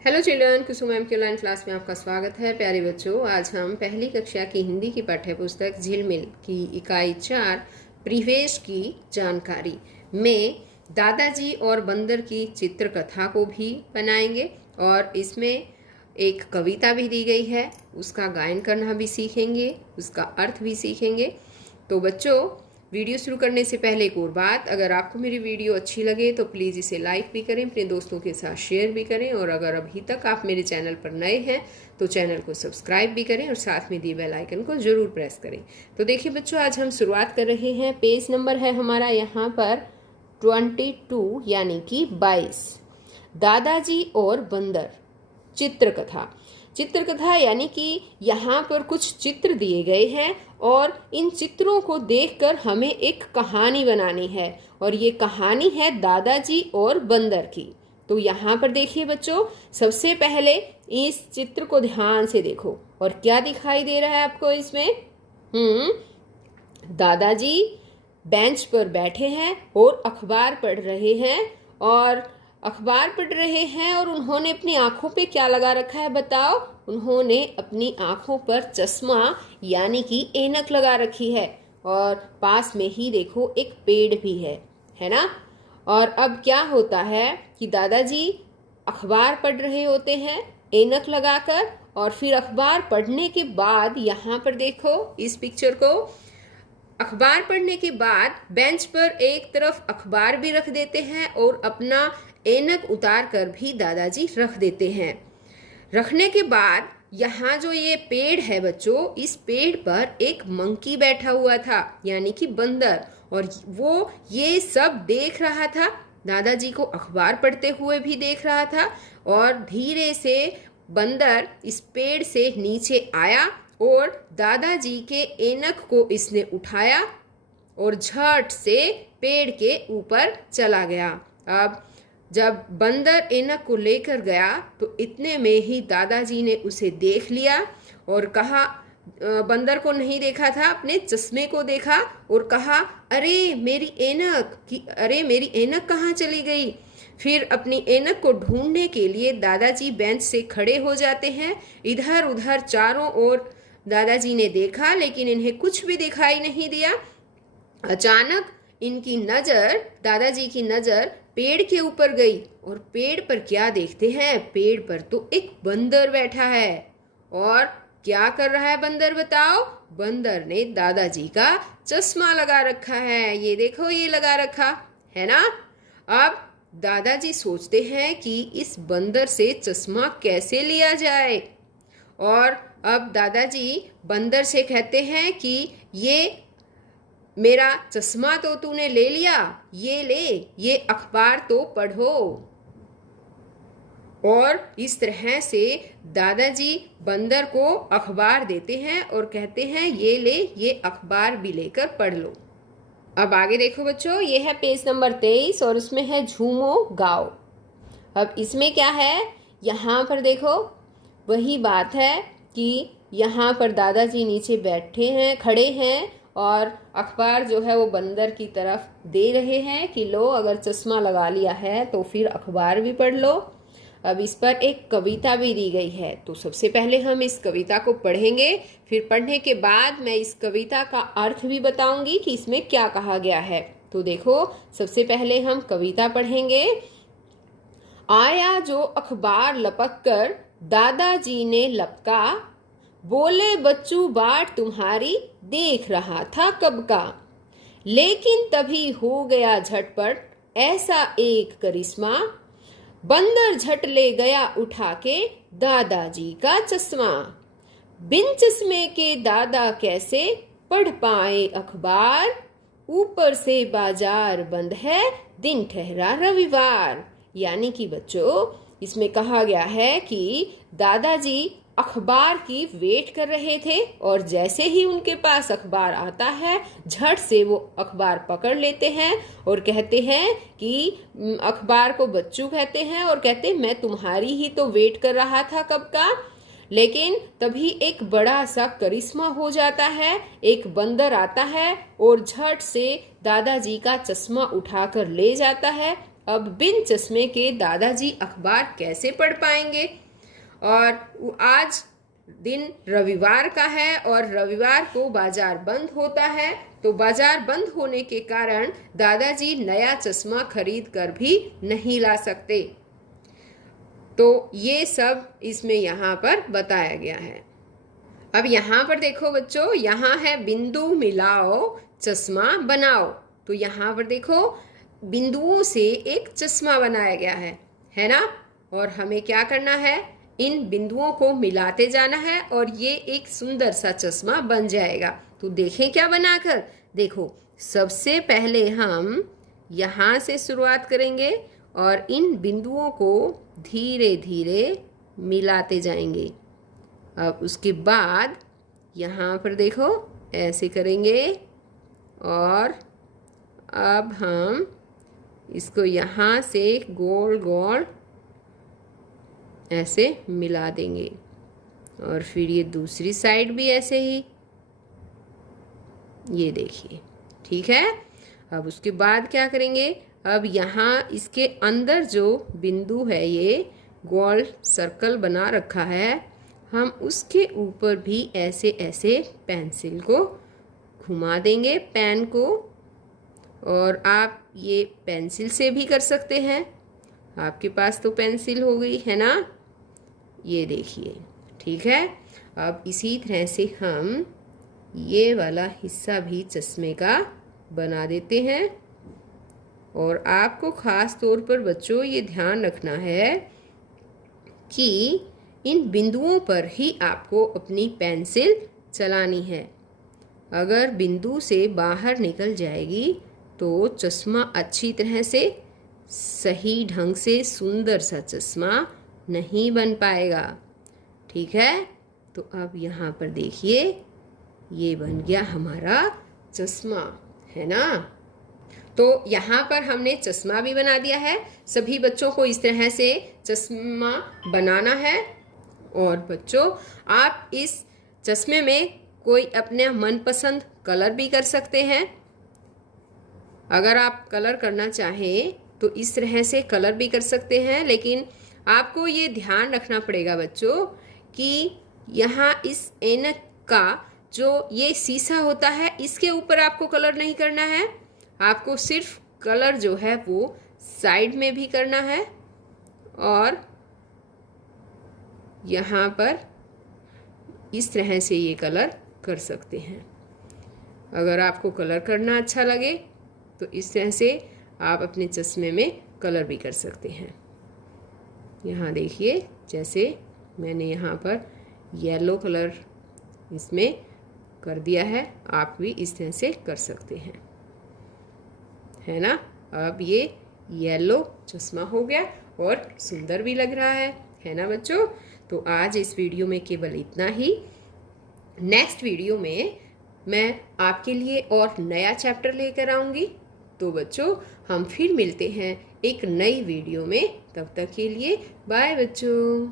Hello children, कुसुम ma'am की online class में आपका स्वागत है। प्यारे बच्चों, आज हम पहली कक्षा की हिंदी की पाठ्य पुस्तक झिलमिल की इकाई 4 परिवेश की जानकारी में दादाजी और बंदर की चित्रकथा को भी बनाएंगे और इसमें एक कविता भी दी गई है, उसका गायन करना भी सीखेंगे, उसका अर्थ भी सीखेंगे। तो बच्चों, वीडियो शुरू करने से पहले एक और बात, अगर आपको मेरी वीडियो अच्छी लगे तो प्लीज़ इसे लाइक भी करें, अपने दोस्तों के साथ शेयर भी करें और अगर अभी तक आप मेरे चैनल पर नए हैं तो चैनल को सब्सक्राइब भी करें और साथ में दिए बेल आइकन को ज़रूर प्रेस करें। तो देखिए बच्चों, आज हम शुरुआत कर रहे हैं। पेज नंबर है हमारा यहाँ पर 22 यानी कि 22। दादाजी और बंदर चित्रकथा। चित्रकथा यानी कि यहाँ पर कुछ चित्र दिए गए हैं और इन चित्रों को देखकर हमें एक कहानी बनानी है और ये कहानी है दादाजी और बंदर की। तो यहाँ पर देखिए बच्चों, सबसे पहले इस चित्र को ध्यान से देखो और क्या दिखाई दे रहा है आपको इसमें। दादाजी बेंच पर बैठे हैं और अखबार पढ़ रहे हैं और उन्होंने अपनी आंखों पे क्या लगा रखा है बताओ। उन्होंने अपनी आंखों पर चश्मा यानी कि ऐनक लगा रखी है और पास में ही देखो एक पेड़ भी है ना। और अब क्या होता है कि दादाजी अखबार पढ़ रहे होते हैं ऐनक लगाकर और फिर अखबार पढ़ने के बाद यहाँ पर देखो इस पिक्चर को, अखबार पढ़ने के बाद बेंच पर एक तरफ अखबार भी रख देते हैं और अपना ऐनक उतार कर भी दादाजी रख देते हैं। रखने के बाद यहाँ जो ये पेड़ है बच्चों, इस पेड़ पर एक मंकी बैठा हुआ था यानी कि बंदर, और वो ये सब देख रहा था। दादाजी को अखबार पढ़ते हुए भी देख रहा था और धीरे से बंदर इस पेड़ से नीचे आया और दादाजी के ऐनक को इसने उठाया और झट से पेड़ के ऊपर चला गया। अब जब बंदर ऐनक को लेकर गया तो इतने में ही दादाजी ने उसे देख लिया और कहा, बंदर को नहीं देखा था, अपने चश्मे को देखा और कहा, अरे मेरी ऐनक कहाँ चली गई। फिर अपनी ऐनक को ढूंढने के लिए दादाजी बेंच से खड़े हो जाते हैं। इधर उधर चारों ओर दादाजी ने देखा लेकिन इन्हें कुछ भी दिखाई नहीं दिया। अचानक दादाजी की नज़र पेड़ के ऊपर गई और पेड़ पर क्या देखते हैं, पेड़ पर तो एक बंदर बैठा है। और क्या कर रहा है बंदर बताओ। बंदर ने दादाजी का चश्मा लगा रखा है, ये देखो ये लगा रखा है ना। अब दादाजी सोचते हैं कि इस बंदर से चश्मा कैसे लिया जाए और अब दादाजी बंदर से कहते हैं कि ये मेरा चश्मा तो तूने ले लिया, ये ले, ये अखबार तो पढ़ो। और इस तरह से दादाजी बंदर को अखबार देते हैं और कहते हैं ये ले, ये अखबार भी लेकर पढ़ लो। अब आगे देखो बच्चों, ये है पेज नंबर 23 और उसमें है झूमो गाओ। अब इसमें क्या है, यहाँ पर देखो वही बात है कि यहाँ पर दादाजी नीचे खड़े हैं और अखबार जो है वो बंदर की तरफ दे रहे हैं कि लो, अगर चश्मा लगा लिया है तो फिर अखबार भी पढ़ लो। अब इस पर एक कविता भी दी गई है, तो सबसे पहले हम इस कविता को पढ़ेंगे, फिर पढ़ने के बाद मैं इस कविता का अर्थ भी बताऊंगी कि इसमें क्या कहा गया है। तो देखो, सबसे पहले हम कविता पढ़ेंगे। आया जो अखबार लपक कर दादाजी ने लपका, बोले बच्चू बाट तुम्हारी देख रहा था कब का। लेकिन तभी हो गया झटपट ऐसा एक करिश्मा, बंदर झट ले गया उठा के दादाजी का चश्मा। बिन चश्मे के दादा कैसे पढ़ पाए अखबार, ऊपर से बाजार बंद है दिन ठहरा रविवार। यानी कि बच्चों, इसमें कहा गया है कि दादाजी अखबार की वेट कर रहे थे और जैसे ही उनके पास अखबार आता है झट से वो अखबार पकड़ लेते हैं और कहते हैं कि अखबार को बच्चू कहते हैं और कहते हैं मैं तुम्हारी ही तो वेट कर रहा था कब का। लेकिन तभी एक बड़ा सा करिश्मा हो जाता है, एक बंदर आता है और झट से दादाजी का चश्मा उठाकर ले जाता है। अब बिन चश्मे के दादाजी अखबार कैसे पढ़ पाएंगे। और आज दिन रविवार का है और रविवार को बाजार बंद होता है, तो बाजार बंद होने के कारण दादाजी नया चश्मा खरीद कर भी नहीं ला सकते। तो ये सब इसमें यहाँ पर बताया गया है। अब यहाँ पर देखो बच्चों, यहाँ है बिंदु मिलाओ चश्मा बनाओ। तो यहाँ पर देखो बिंदुओं से एक चश्मा बनाया गया है ना। और हमें क्या करना है, इन बिंदुओं को मिलाते जाना है और ये एक सुंदर सा चश्मा बन जाएगा। तो देखें क्या बनाकर। देखो सबसे पहले हम यहाँ से शुरुआत करेंगे और इन बिंदुओं को धीरे धीरे मिलाते जाएंगे। अब उसके बाद यहाँ पर देखो ऐसे करेंगे और अब हम इसको यहाँ से गोल गोल ऐसे मिला देंगे और फिर ये दूसरी साइड भी ऐसे ही, ये देखिए, ठीक है। अब उसके बाद क्या करेंगे, अब यहाँ इसके अंदर जो बिंदु है, ये गोल सर्कल बना रखा है, हम उसके ऊपर भी ऐसे ऐसे पेंसिल को घुमा देंगे, पेन को। और आप ये पेंसिल से भी कर सकते हैं, आपके पास तो पेंसिल हो गई है ना, ये देखिए, ठीक है। अब इसी तरह से हम ये वाला हिस्सा भी चश्मे का बना देते हैं। और आपको ख़ास तौर पर बच्चों ये ध्यान रखना है कि इन बिंदुओं पर ही आपको अपनी पेंसिल चलानी है। अगर बिंदु से बाहर निकल जाएगी तो चश्मा अच्छी तरह से, सही ढंग से सुंदर सा चश्मा नहीं बन पाएगा, ठीक है। तो अब यहाँ पर देखिए ये बन गया हमारा चश्मा, है ना। तो यहाँ पर हमने चश्मा भी बना दिया है। सभी बच्चों को इस तरह से चश्मा बनाना है। और बच्चों आप इस चश्मे में कोई अपने मनपसंद कलर भी कर सकते हैं। अगर आप कलर करना चाहें तो इस तरह से कलर भी कर सकते हैं, लेकिन आपको ये ध्यान रखना पड़ेगा बच्चों कि यहाँ इस ऐनक का जो ये शीशा होता है, इसके ऊपर आपको कलर नहीं करना है। आपको सिर्फ कलर जो है वो साइड में भी करना है और यहाँ पर इस तरह से ये कलर कर सकते हैं। अगर आपको कलर करना अच्छा लगे तो इस तरह से आप अपने चश्मे में कलर भी कर सकते हैं। यहाँ देखिए जैसे मैंने यहाँ पर येलो कलर इसमें कर दिया है, आप भी इस तरह से कर सकते हैं, है ना। अब ये येलो चश्मा हो गया और सुंदर भी लग रहा है ना बच्चों। तो आज इस वीडियो में केवल इतना ही। नेक्स्ट वीडियो में मैं आपके लिए और नया चैप्टर लेकर आऊँगी। तो बच्चों हम फिर मिलते हैं एक नई वीडियो में। तब तक के लिए बाय बच्चों।